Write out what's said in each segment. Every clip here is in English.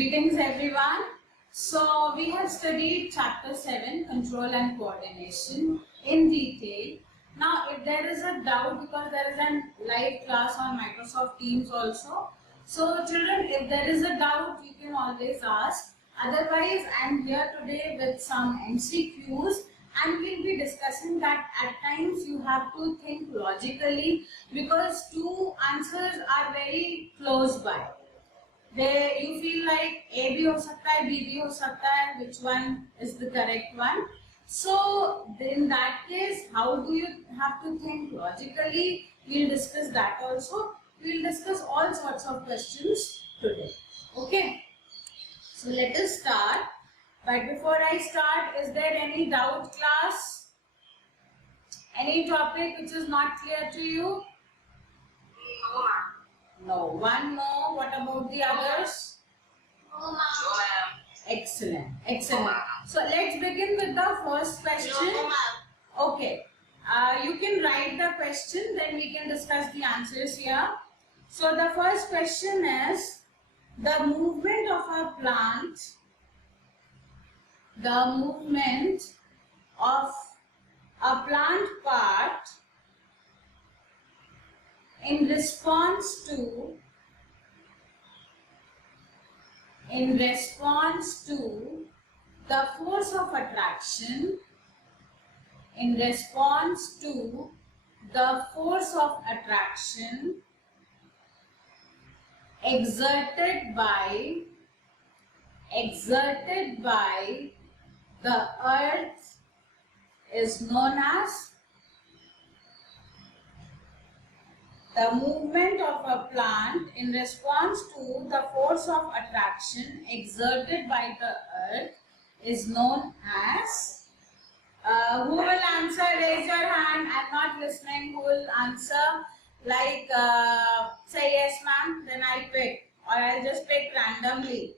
Greetings everyone. So we have studied chapter 7 control and coordination in detail. Now if there is a doubt, because there is a live class on Microsoft Teams also. So children, if there is a doubt you can always ask. Otherwise I am here today with some MCQs and we'll be discussing that at times you have to think logically because two answers are very close by. There you feel like A भी हो सकता है, B भी हो सकता है, which one is the correct one? So in that case, how do you have to think logically? We'll discuss that also. We'll discuss all sorts of questions today. Okay. So let us start. But before I start, is there any doubt, class? Any topic which is not clear to you? No, ma'am. No. One no. What about the others? No, ma'am. Excellent. Excellent. So let's begin with the first question. No, ma'am. Okay. You can write the question, then we can discuss the answers here. So the first question is the movement of a plant. The movement of a plant part in response to the force of attraction, in response to the force of attraction exerted by the earth is known as. The movement of a plant in response to the force of attraction exerted by the earth is known as. Who will answer? Raise your hand. I'm not listening. Who will answer? Like say yes ma'am, then I'll pick, or I'll just pick randomly.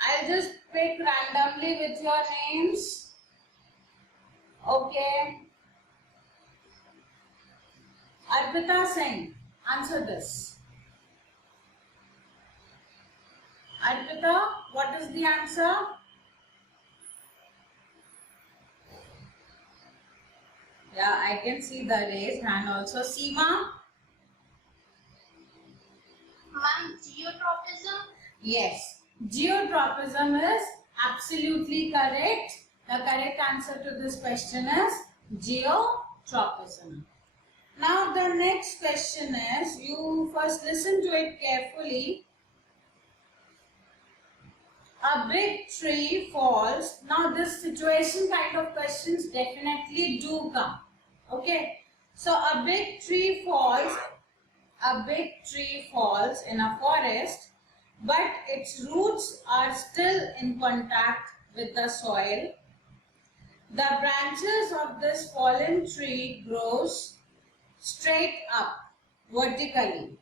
I'll just pick randomly with your names. Okay. Arpita Singh, answer this. Arpita, what is the answer? Yeah, I can see the raised hand also. Seema? Ma'am, geotropism? Yes. Geotropism is absolutely correct. The correct answer to this question is geotropism. Now the next question is, you first listen to it carefully. A big tree falls. Now this situation kind of questions definitely do come. Okay. So a big tree falls in a forest, but its roots are still in contact with the soil. The branches of this fallen tree grows straight up vertically.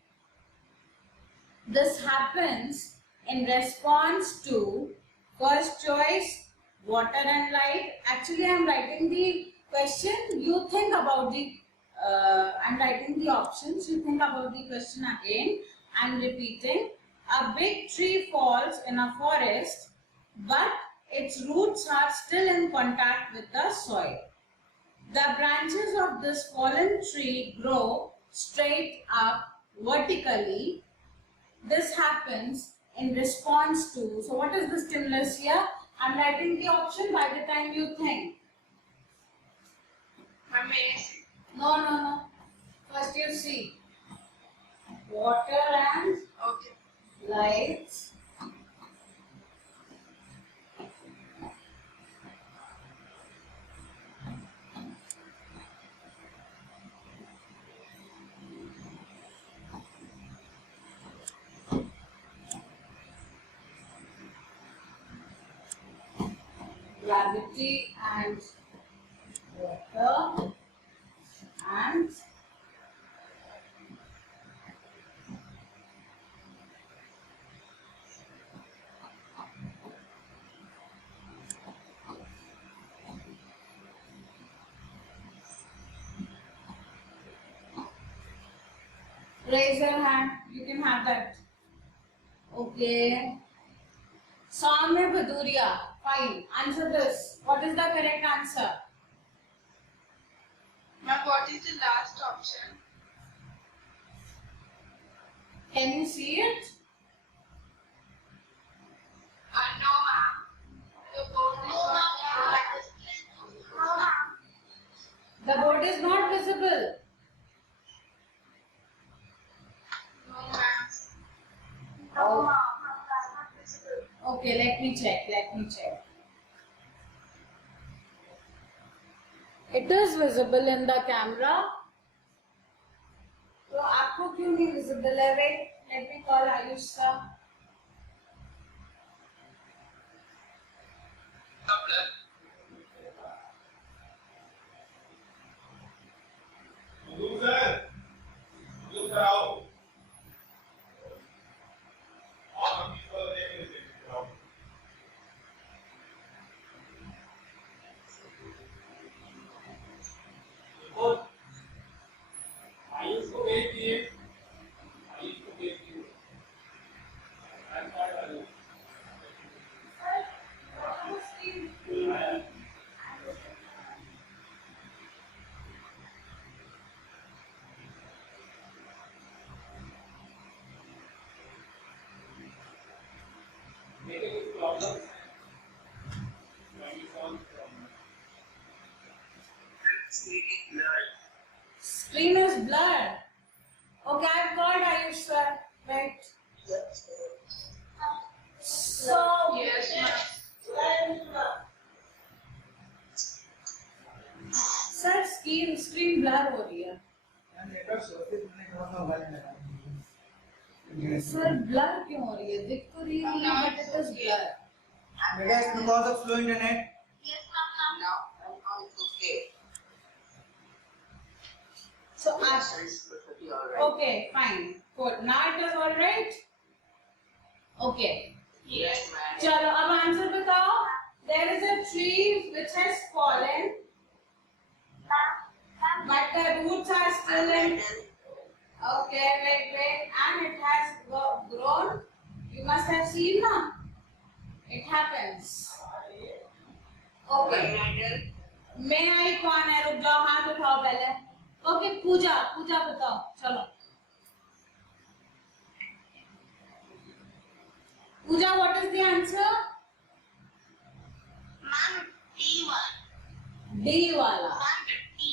This happens in response to first choice, water and light. Actually, I am writing the question. You think about the, I am writing the options. You think about the question again. I am repeating. A big tree falls in a forest, but its roots are still in contact with the soil. The branches of this fallen tree grow straight up vertically. This happens in response to, so what is the stimulus here? I am writing the option by the time you think. Ma'am, No. First you see. Water and okay. lights. Gravity and water and raise your hand. You can have that. Okay. Soumya Bhaduria. Fine. Answer this. What is the correct answer? Ma'am, what is the last option? Can you see it? No, ma'am. The board is not. The board is not visible. No, ma'am. Oh. Okay, let me check. It is visible in the camera. तो आपको क्यों नहीं visible है? Wait, let me call Ayush sir. Screen is blurred. Okay, I've called Ayush sir. Wait. So Yes, ma'am. Sir screen blur हो रही है sir blur क्यों हो रही है दिख तो रही है but it is blur Maybe it's because of slow internet. Yes, ma'am. Now, it's okay. so Yes, it's perfectly alright. okay fine good now it is all right okay Yes, ma'am. चलो अब answer बताओ there is a tree which has fallen but the roots are still in okay wait and it has grown you must have seen na it happens okay may I कौन है रुक जाओ हाथ उठाओ पहले ओके पूजा बताओ चलो Pooja what is the answer Ma'am, D1. D वाला Ma'am, D.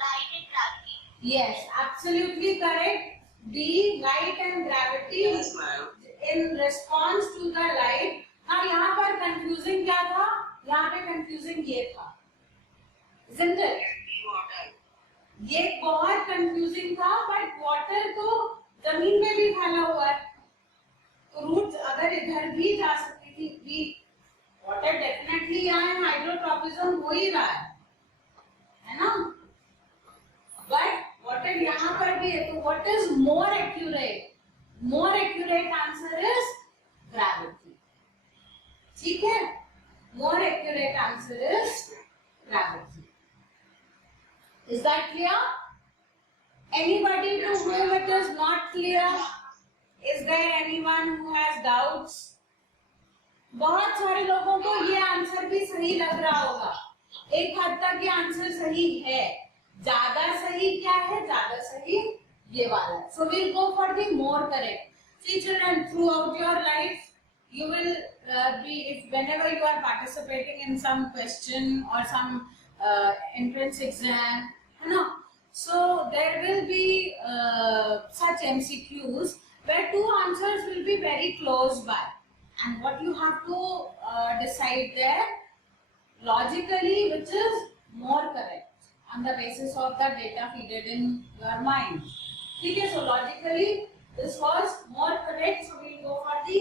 Light and gravity. yes absolutely correct d light and gravity Yes, ma'am. in response to the light now यहाँ पर कंफ्यूजिंग क्या था यहाँ पे कंफ्यूजिंग ये था isn't it Water. ये बहुत कंफ्यूजिंग था बट वाटर तो जमीन में भी फैला हुआ है तो रूट्स अगर इधर भी जा सकती थी वाटर डेफिनेटली यहाँ हाइड्रोट्रॉपिज्म हो ही रहा है ना बट वाटर यहाँ पर भी है तो what is more accurate answer is gravity ठीक है more accurate answer is gravity Is that clear? Anybody to whom it is not clear? Is there anyone who has doubts? बहुत सारे लोगों को ये आंसर भी सही लग रहा होगा एक हद तक ये आंसर सही है ज्यादा सही क्या है ज्यादा सही ये वाला so we'll go for the more correct see children throughout your life you will be if whenever you are participating in some question or some entrance exam है ना so there will be such MCQs where two answers will be very close by and what you have to decide there logically which is more correct on the basis of the data fed in your mind ठीक है so logically this was more correct so we'll go for the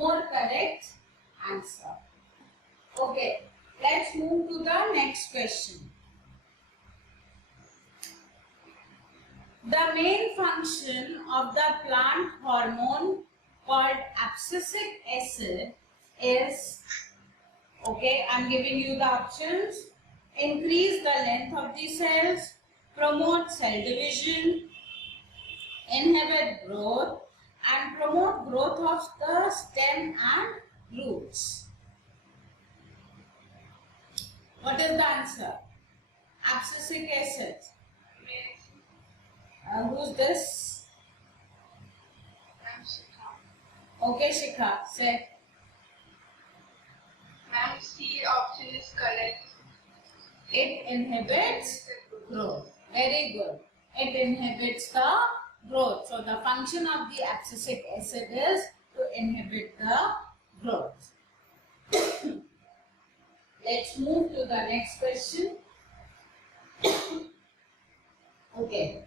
more correct answer okay let's move to the next question the main function of the plant hormone called abscisic acid is okay I'm giving you the options increase the length of the cells promote cell division inhibit growth and promote growth of the stem and roots. What is the answer? Abscisic acid. Who's this? Ma'am, Shikha. Okay, Shikha, say. Ma'am, C option is correct. It inhibits growth. Very good. It inhibits the growth. So the function of the abscisic acid is to inhibit the growth. Let's move to the next question. Okay.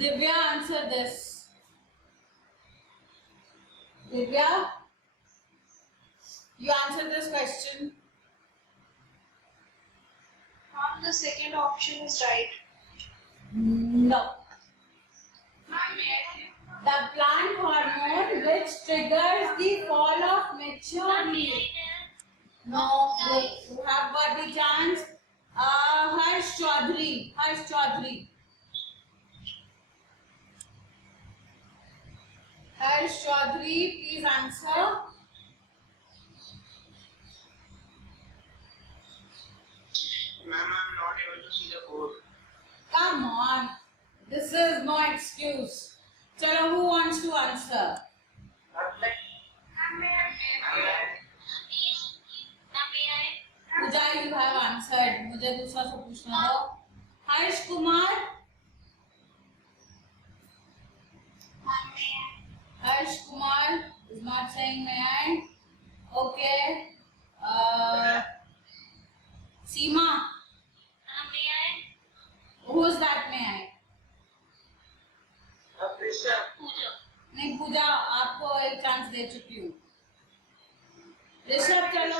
Divya, answer this. Divya, you answer this question. Ma'am, the second option is right. No. Ma'am, may I say? The plant hormone which triggers the fall of mature leaves. No, you have got the chance. Harsh Chaudhary. Harsh Chaudhary. Harsh Chaudhary, please answer. Ma'am, I'm not able to see the board. Come on. This is no excuse. Chalo, who wants to answer? Ma'am, may I? Pooja, you have answered. मुझे दूसरा से पूछना दो. Harsh Kumar. Harsh Kumar is not saying may I. Okay. Seema. Who's that may I? नहीं पूजा आपको एक chance दे चुकी हूँ. ऋषभ चलो.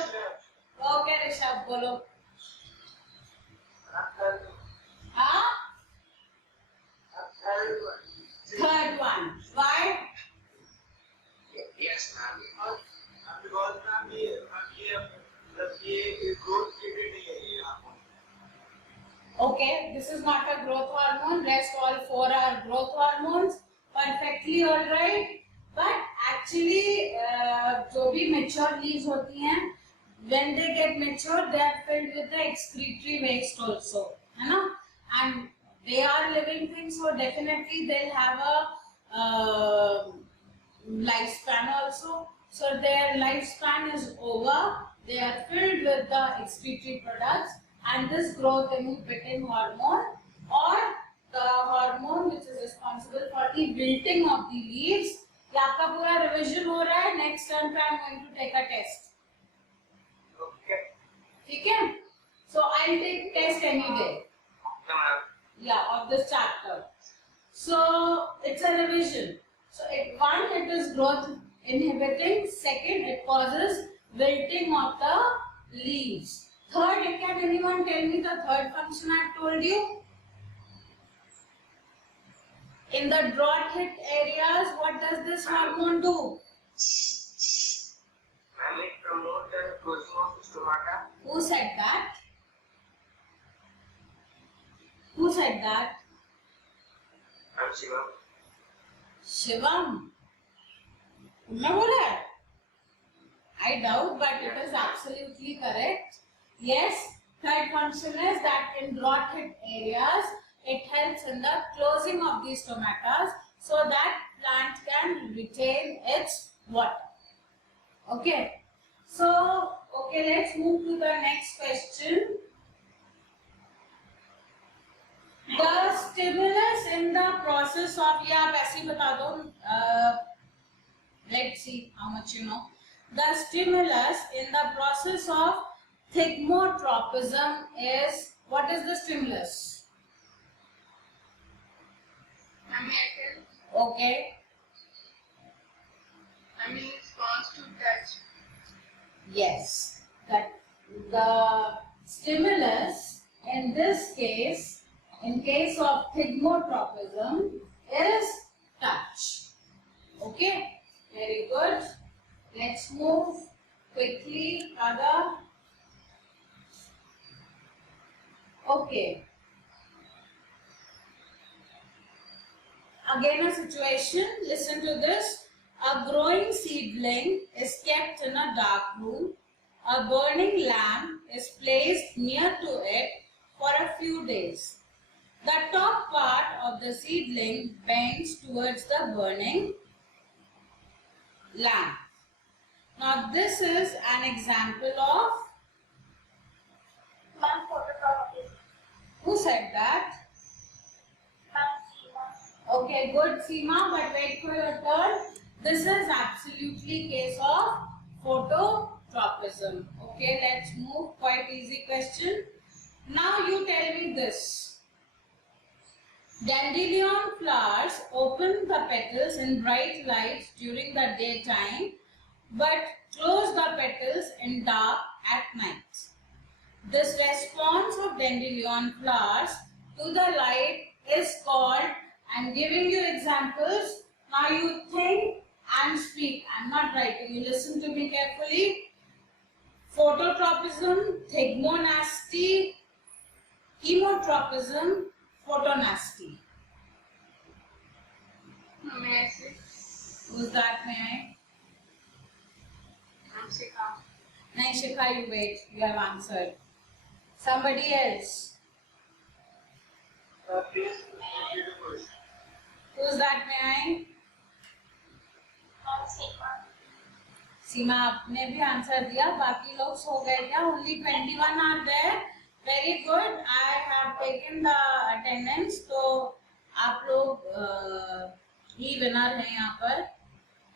ओके ऋषभ बोलो. हाँ? Third one. Why? Yes, ma'am. Because ma'am, ये growth period नहीं है यहाँ पर. Okay, this is not a growth hormone. Rest all four are growth hormones. Perfectly all right. But actually, जो भी mature leaves होती हैं, when they get mature, they are filled with the excretory waste also, है ना? And they are living things, so definitely they'll have a lifespan also. So their lifespan is over. They are filled with the excretory products, and this growth inhibiting hormone or the hormone which is responsible for the wilting of the leaves. ये आपका पूरा revision हो रहा है. Next term पे I'm going to take a test. Okay. ठीक है? So I'll take test any day. Yeah, of this chapter. So it's a revision. So it is growth inhibiting. Second, it causes wilting of the leaves. Third, can anyone tell me the third function I've told you? In the drought hit areas, what does this hormone do? Ma'am, it promotes the closing of the stomach. Who said that? Who said that? I'm Shivam. Shivam. तुमने बोला है? I doubt, but it is absolutely correct. Yes, third function is that in drought hit areas, it helps in the closing of these stomata so that plant can retain its water. Okay. So, okay, let's move to the next question. The stimulus in the process of, या आप ऐसे ही बता दो. Let's see how much you know. The stimulus in the process of thigmotropism is, what is the stimulus? Amyloid. Okay. Amyloid response to touch. Yes. That the stimulus in this case, in case of thigmotropism, is touch. Okay. Very good. Let's move quickly. Other. Okay. Again a situation. Listen to this. A growing seedling is kept in a dark room. A burning lamp is placed near to it for a few days. The top part of the seedling bends towards the burning lamp. Now this is an example of, Ma'am, phototropism. who said that? Ma'am, Seema. Okay, good Seema, but wait for your turn. This is absolutely case of phototropism. Okay, let's move. Quite easy question. Now you tell me this. Dandelion flowers open the petals in bright light during the daytime, but close the petals in dark at night. This response of dandelion flowers to the light is called, I'm giving you examples. Now you think and speak. I'm not writing. You listen to me carefully. Phototropism, thigmonasty, chemotropism, photonasty. May I say? Who's that, may I? I'm Shikha. Nahin, Shikha, you wait. You have answered. Somebody else. Please repeat the question. Who's that, may I? Ma'am, Seema. सीमा आपने भी answer दिया. बाकी लोग सो गए क्या? Only 21 are there. Very good. I have taken the attendance. तो आप लोग ही विनर हैं यहाँ पर,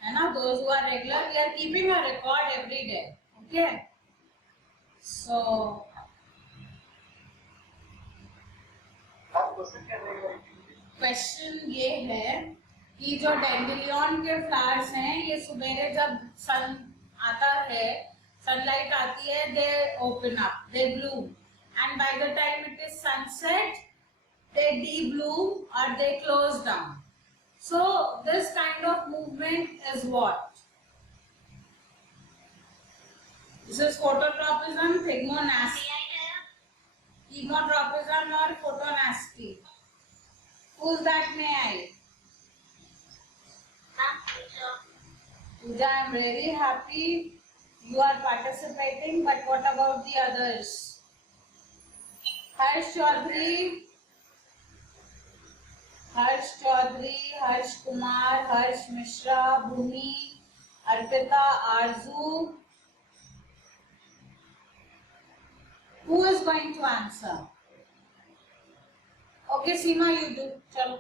है ना? Those who are regular, we are keeping a record every day. Okay. So question ये है कि जो डेंडेलियन के फ्लावर्स हैं, ये सुबेरे जब सन आता है, सनलाइट आती है, दे open up, they Bloom, and by the time it is sunset they de-bloom or they close down. So this kind of movement is what? This is phototropism, thigmonasty, May I tell? chemotropism or photonasty. Who's that, may I? Ma'am, Pooja. Pooja, I'm really happy you are participating, but what about the others? Harsh Chaudhary, Harsh Kumar, Harsh Mishra, Bhumi, Arpita, Arzu. Who is going to answer? Okay, Seema, you do. Chalo.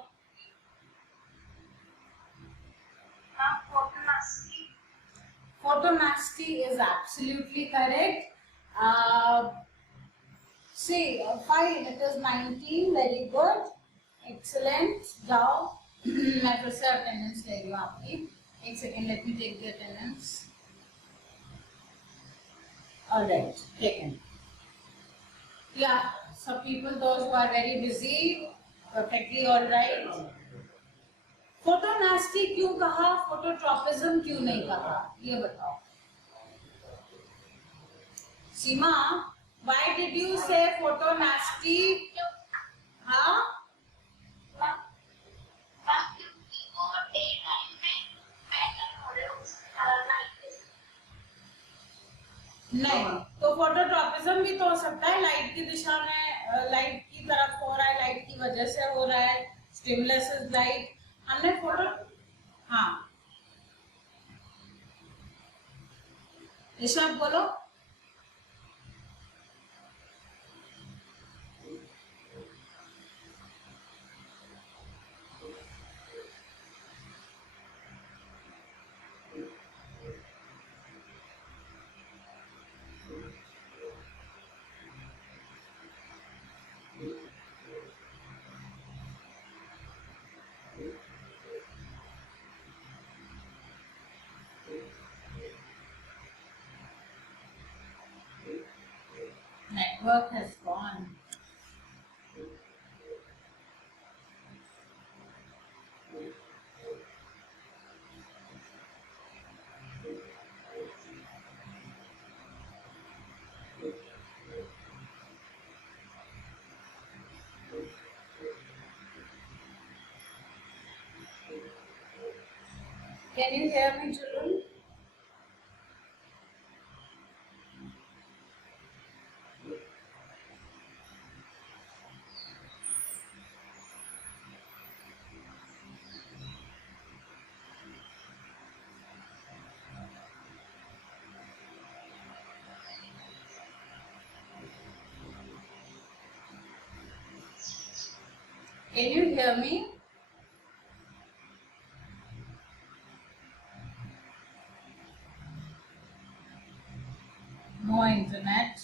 Ma'am, photonasty. Photonasty is absolutely correct. See, fine, it is 19, very good. Excellent. जाओ. मैं फिर से attendance ले रही हूँ आपकी. एक second, let me take the attendance. All right, taken. Yeah, some people, those who are very busy, perfectly all right. Photonasty क्यों कहा, phototropism क्यों नहीं कहा, ये बताओ. सीमा, Why did you say photo nasty? Huh? Ma'am ma'am क्योंकि वो day time में बेटर हो रहे उस नाइट के नहीं, तो फोटोट्रॉपिज्म भी तो हो सकता है लाइट की दिशा में, लाइट की तरफ हो रहा है, लाइट की वजह से हो रहा है, स्टिमुलस इज लाइट। हमने फोटो, हाँ ऋषभ बोलो। Network has gone. Can you hear me, children? Can you hear me? No internet.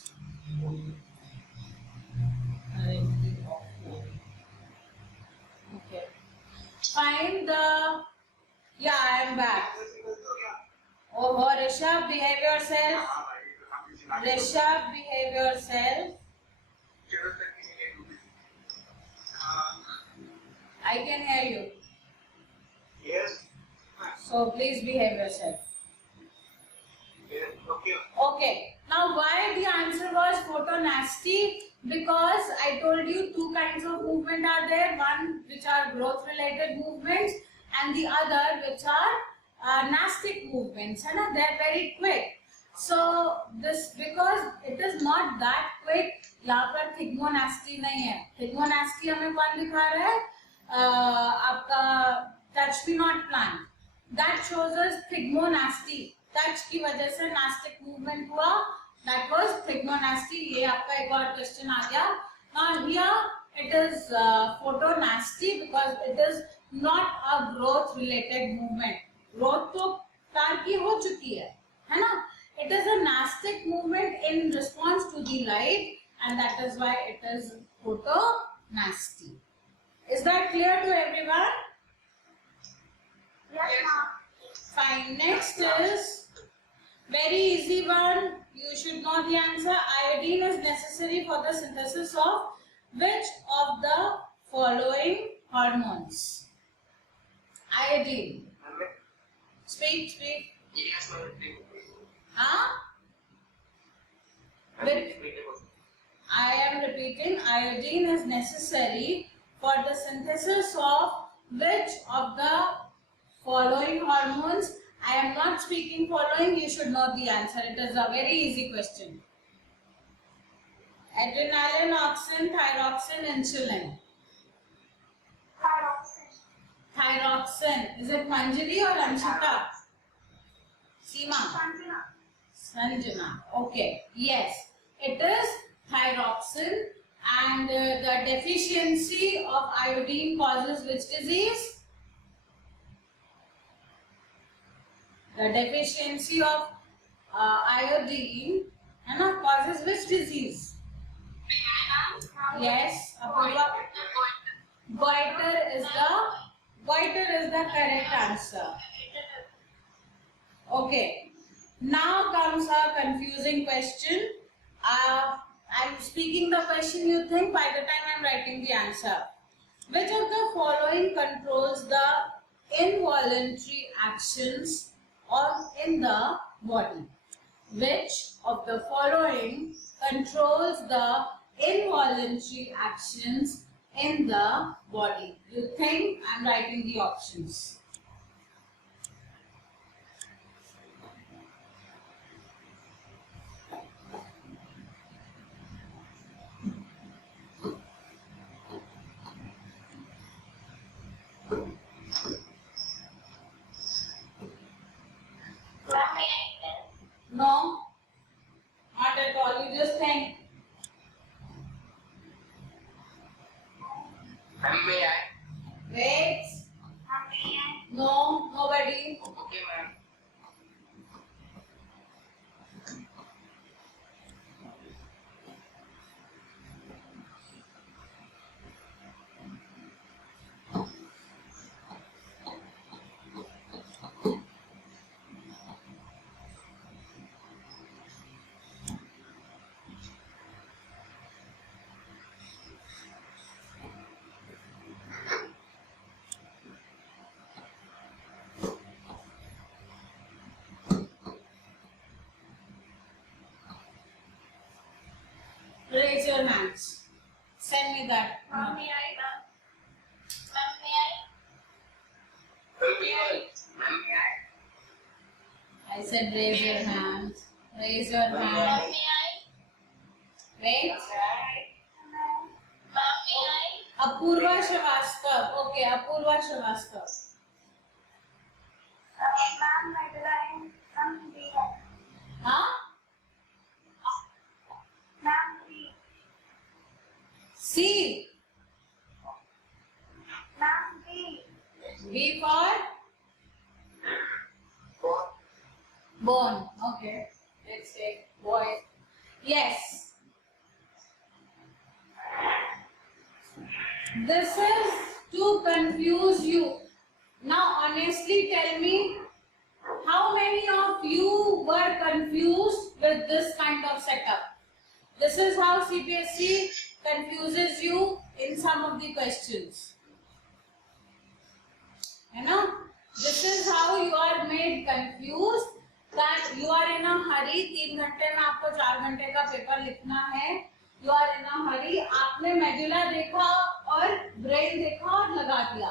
Okay. Find the. Yeah, I am back. Oh, Rishabh, behave yourself. Rishabh, behave yourself. I can hear you. Yes. So please behave yourself. Yes. Okay. Okay. Now why the answer was photo nasty? Because I told you two kinds of movement are there. One which are growth related movements and the other which are nastic movements. They are very quick. So this, because it is not that quick, यहाँ पर थिग्मोनास्टी नहीं है. थिग्मोनास्टी हमें कौन दिखा रहा है? आपका touch me not plant. That shows us thigmonasty. Touch की वजह से नास्टिक मूवमेंट हुआ. That was thigmonasty. ये आपका एक और क्वेश्चन आ गया. Now here it is photonasty because it is not a growth related movement. Growth तो कार की हो चुकी है ना? It is a nastic movement in response to the light, and that is why it is photonasty. Is that clear to everyone? Yes, ma'am. Fine. Next is very easy one. You should know the answer. Iodine is necessary for the synthesis of which of the following hormones? Iodine. Speak. Yes, ma'am. Huh? I am repeating. Iodine is necessary for the synthesis of which of the following hormones? I am not speaking following. You should know the answer. It is a very easy question. Adrenaline, auxin, thyroxine, insulin. Thyroxine. Is it Manjari or Anshita? Seema. Sanjana. Okay. Yes. It is thyroxine, and the deficiency of iodine causes which disease? The deficiency of iodine causes which disease? Yes. Apurva. Goiter is the correct answer. Okay. Now comes a confusing question. I'm speaking the question, you think by the time I'm writing the answer. Which of the following controls the involuntary actions in the body? Which of the following controls the involuntary actions in the body? You think? I'm writing the options. Ma'am, may I tell? No, not at all. You just think. Ma'am, may I? Wait. Ma'am, may I? No, nobody. Okay, ma'am. Raise your hands. Send me that. Ma'am, may I? Ma'am, may I? Ma'am, may I? I said raise your hands. Raise your Ma'am, hand. may I? Wait. Ma'am, may I? Apurva Srivastav. Okay, Apurva Srivastav. Ma'am, Madeline. Ma'am, B. Huh? Ma'am, B. C. Ma'am, B. B for bone. Okay. Let's take boy. Yes. This is to confuse you. Now, honestly tell me, how many of you were confused with this kind of setup? This is how CBSE confuses you in some of the questions. You know, this is how you are made confused, that you are in a hurry. 3 घंटे में आपको 4 घंटे का paper लिखना है. You are in a hurry. आपने medulla देखा और ब्रेन देखा और लगा दिया,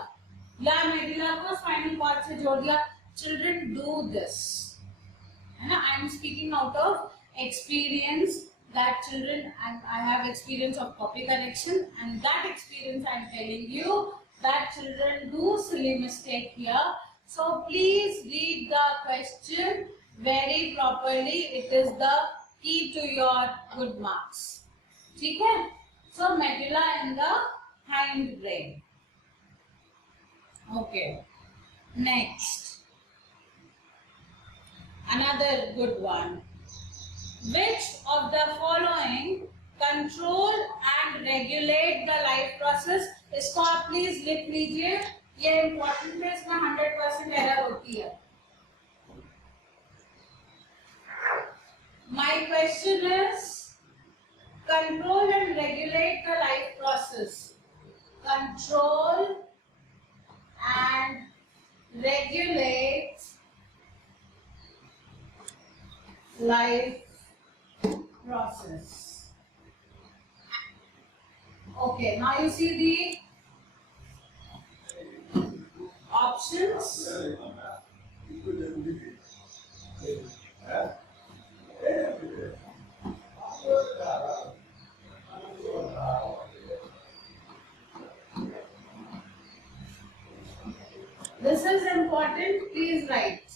या मेडुला को स्पाइनल कॉर्ड से जोड़ दिया. Children do this. है ना? I am speaking out of experience that children, and I have experience of copy correction, and that experience I am telling you that children do silly mistake here. So please read the question very properly. It is the key to your good marks. ठीक है? So medulla in the hind brain. Okay. Next. Another good one. Which of the following control and regulate the life process? इसको आप please लिख लीजिए. ये important है, इसमें 100% error होती है. My question is, control and regulate the life process. Control and regulate life process. Okay, now you see the options. This is important, please write.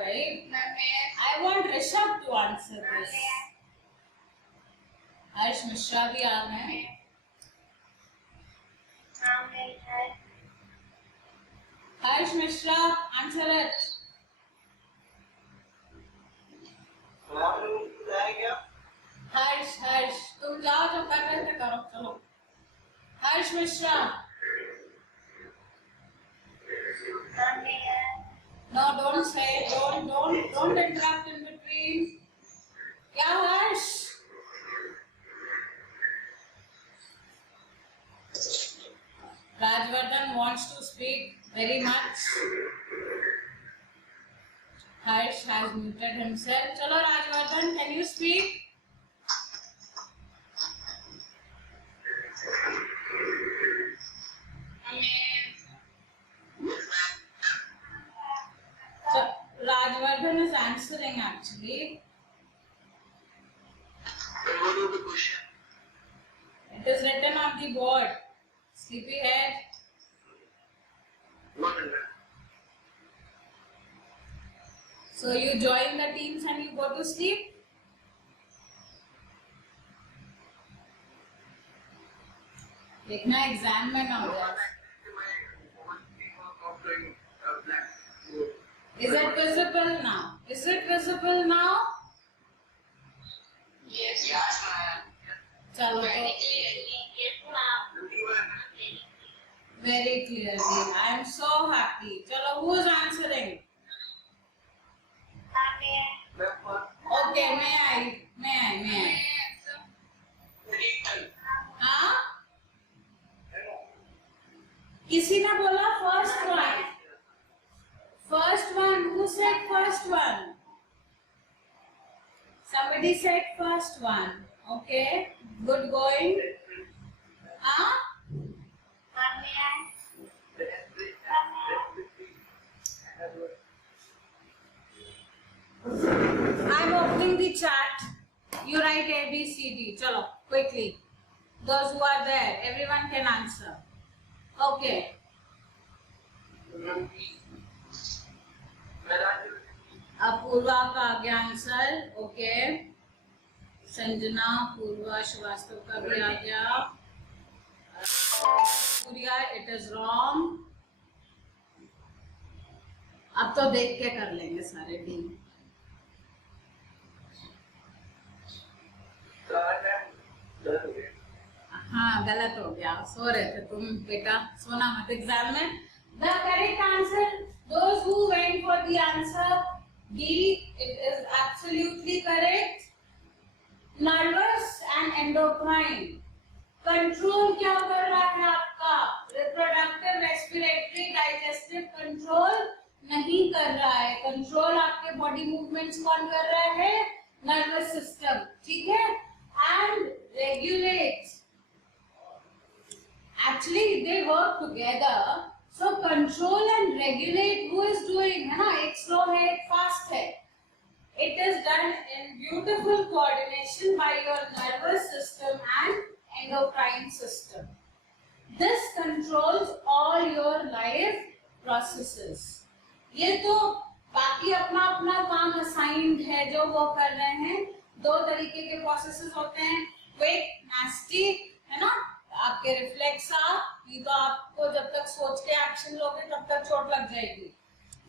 right? Ma'am, may I want Rishabh to answer this. Harsh Mishra भी आ रहे हैं. Harsh Mishra, answer it. हर्ष तुम जाओ जो कर रहे थे करो चलो. हर्ष Mishra. No, don't say, don't interrupt in between. क्या हर्ष? Rajvardhan wants to speak very much. Harsh has muted himself. चलो Rajvardhan, can you speak? So, Rajvardhan is answering actually. What was the question? It is written on the board. Sleepyhead. Not under. So you join the teams and you go to sleep. देखना exam में ना हो जाए. Is it visible now? Is it visible now? yes. Yes, ma'am. चलो Very तो clearly. very clearly. I am so happy. चलो who is answering? Okay, may I? May I answer? हाँ? किसी ने बोला first one. First one. Who said first one? Somebody said first one. Okay. Good going. Huh? I'm opening the chat. You write A, B, C, D. Chalo, quickly. Those who are there, everyone can answer. Okay. Apoorva का आ गया answer. Okay. Sanjana, पूर्वा, श्रीवास्तव का भी आ गया. Surya, it is wrong. अब तो देख के कर लेंगे सारे टीम. हाँ गलत हो गया. सो रहे थे तुम बेटा. सोना मत एग्जाम में. The correct answer, those who went for the answer D, it is absolutely correct. Nervous and endocrine. Control क्या कर रहा है आपका? Reproductive, respiratory, digestive control नहीं कर रहा है. Control आपके body movements कौन कर रहा है? Nervous system. ठीक है? And regulates. Actually, they work together. So control and regulate who is doing है ना. एक slow है एक fast है. It is done in beautiful coordination by your nervous system and endocrine system. This controls all your life processes. ये तो बाकी अपना अपना काम assigned है जो वो कर रहे हैं. दो तरीके के processes होते हैं. Quick, nasty है ना. आपके रिफ्लेक्स ये तो आपको जब तक सोच के एक्शन लोगे तब तक चोट लग जाएगी.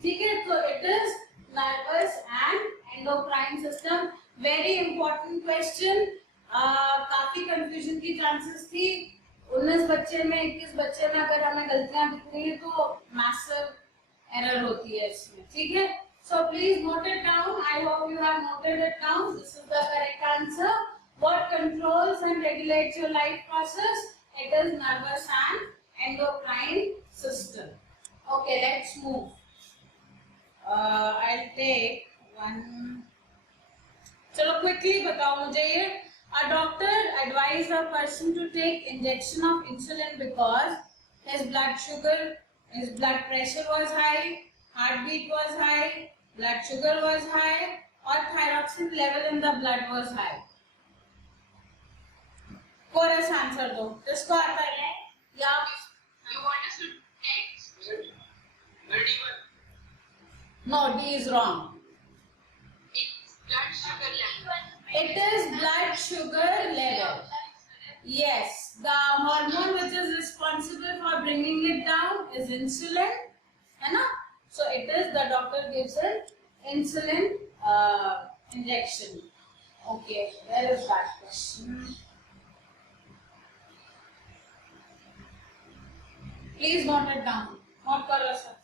ठीक है. तो it is nervous and endocrine system. Very important question. काफी कंफ्यूजन की चांसेस थी. 19 बच्चे में 21 बच्चे में अगर हमें गलतियां दिख रही है तो मैसिव एरर होती है इसमें. ठीक है. So please note it down. I hope you have noted it down. This is the correct answer. What controls and regulates your life process? It is nervous and endocrine system. Okay, let's move. I'll take one. चलो quickly बताओ मुझे ये. A doctor advised a person to take injection of insulin because his blood pressure was high, heartbeat was high, blood sugar was high, or thyroxine level in the blood was high. Chorus answer दो. किसको आता है? या You want us to take? no, D is wrong. It is blood sugar level. Yes, the hormone which is responsible for bringing it down is insulin, है ना? So it is the doctor gives an insulin injection. Okay, where is that question? Please note it down. Note कर लो sir.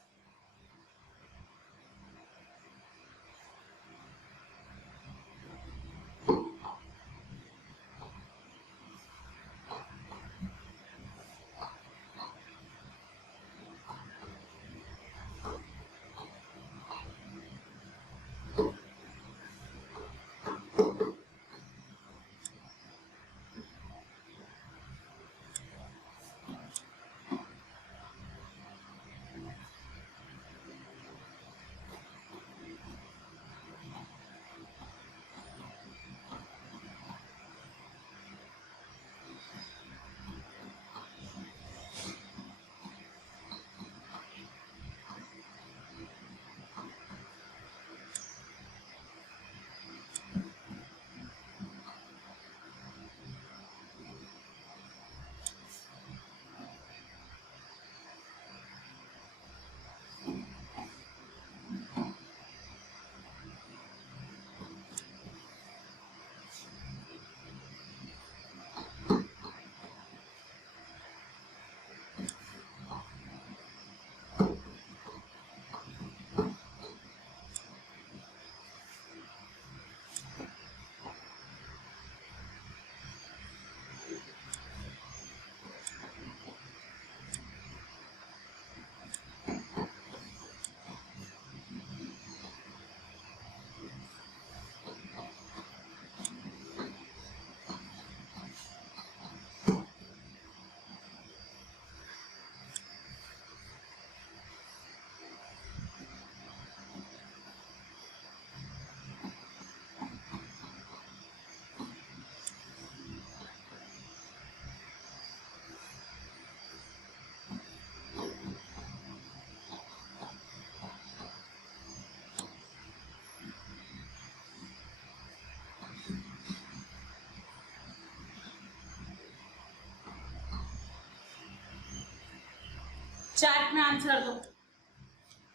Chat में answer दो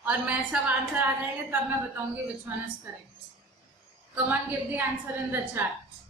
और मैं सब answer आ जाएंगे तब मैं बताऊंगी which one is correct. Come on give the answer in the chat.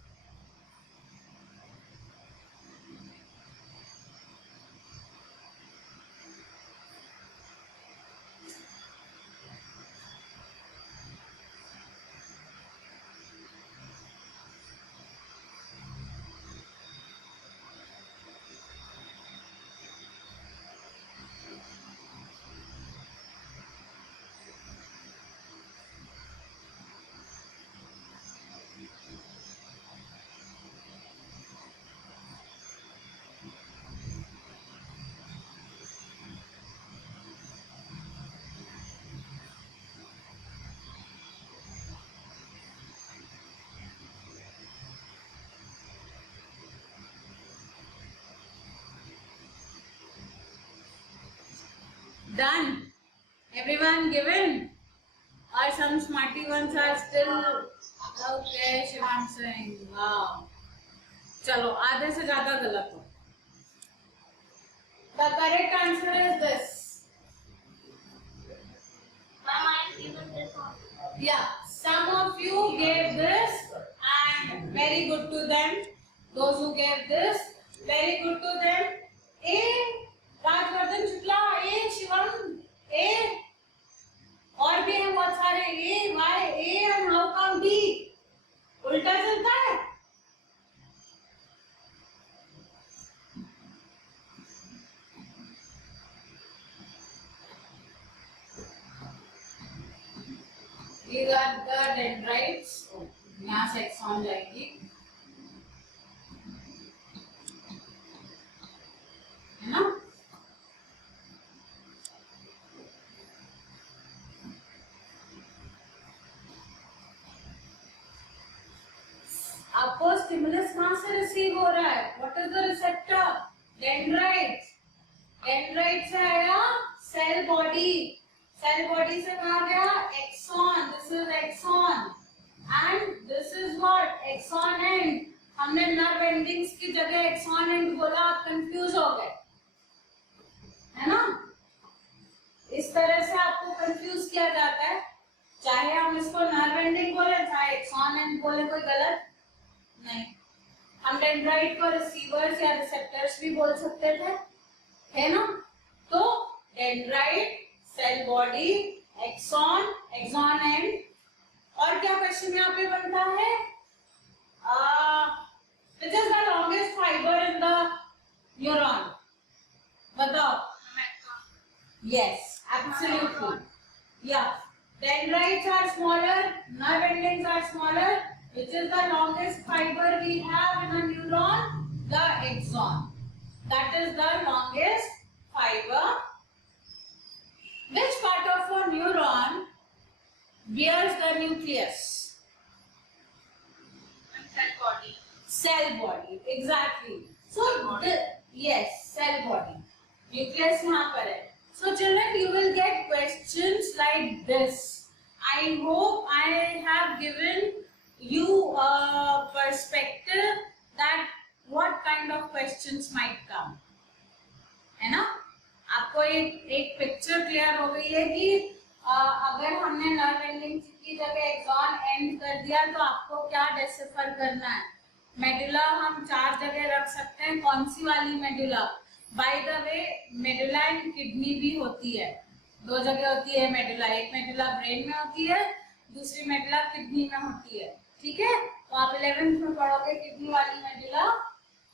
Done. Everyone given? Or some smarty ones are still okay? Shivam saying, wow. चलो आधे से ज्यादा गलत हो. The correct answer is this. Ma'am, I have given this one. Yeah, some of you gave this and very good to them. Those who gave this, very good to them. A. Rajvardhan Shukla, A. Shivam, A. और भी हैं बहुत सारे A, Y, A and how come B? उल्टा चलता है. These are the dendrites. यहाँ से एक्सॉन जाएगी, है ना? आपको स्टिमुलस कहाँ से रिसीव हो रहा है? What is the receptor? Dendrite. Dendrite से आया सेल बॉडी. सेल बॉडी से कहाँ गया? Axon. This is axon and this is what? Axon end, हमने नर्व एंडिंग्स की जगह एक्सॉन एंड बोला, आप कंफ्यूज हो गए, है ना? इस तरह से आपको कंफ्यूज किया जाता है, चाहे हम इसको नर्व एंडिंग बोले चाहे एक्सॉन एंड बोले, कोई गलत नहीं। हम डेंड्राइट को रिसीवर्स या रिसेप्टर्स भी बोल सकते थे, है ना? तो dendrite, cell body, axon, axon end, और क्या क्वेश्चन यहाँ पे बनता है? Which is the longest fiber in the neuron? बताओ। Yes, absolutely. Yeah. Dendrites are smaller, nerve endings are smaller. Which is the longest fiber we have in a neuron? The axon. That is the longest fiber. Which part of a neuron bears the nucleus? Cell body. Cell body, exactly. So, yes, cell body. Nucleus यहाँ पर है. So, children, you will get questions like this. I hope I have given you a perspective that what kind of questions might come. है ना? आपको एक picture clear हो गई है कि अगर हमने नर्व एंडिंग की जगह एक्सॉन एंड कर दिया तो आपको क्या डेसिफर करना है। मेडुला हम 4 जगह रख सकते हैं, कौन सी वाली medulla? By the way medulla and kidney भी होती है, 2 जगह होती है मेडुला, एक मेडुला ब्रेन में होती है, दूसरी मेडुला किडनी में होती है, ठीक है? तो आप 11th में पढ़ोगे किडनी वाली medulla.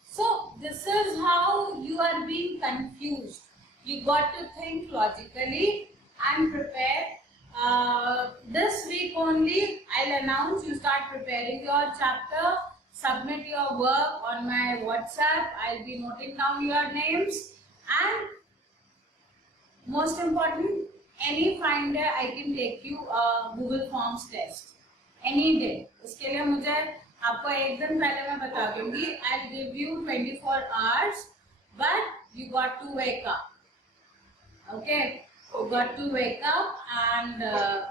So this is how you are being confused. You got to think logically and prepare. This week only I'll announce you start preparing your chapter. Submit your work on my WhatsApp. I'll be noting down your names, and most important, any fine day I can take you a Google Forms test any day. उसके लिए मुझे आपको एक दिन पहले मैं बता दूंगी. I'll give you 24 hours, but you got to wake up. Okay, you got to wake up and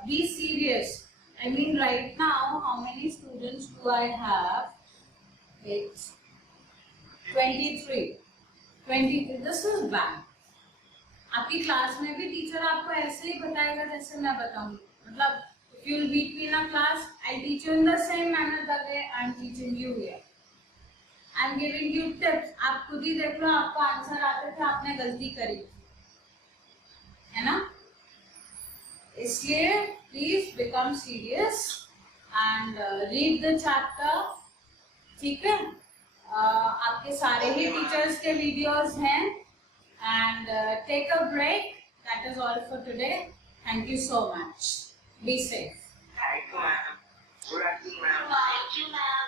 be serious. I mean, right now, how many students do I have? It's 23. 23. This is bad. आपकी class में भी teacher आपको ऐसे ही बताएगा जैसे मैं बताऊंगी. मतलब if you will meet me in a class, I'll teach you in the same manner the way I'm teaching you here. I'm giving you tips. आप खुद ही देख लो, आपको आंसर आते थे, आपने गलती करी, है ना? इसलिए please become serious and read the chapter, ठीक है? आपके सारे ही टीचर्स के वीडियोस हैं. And take a break. That is all for today. Thank you so much. Be safe. Thank you, ma'am. Good afternoon, ma'am. Thank you, ma'am.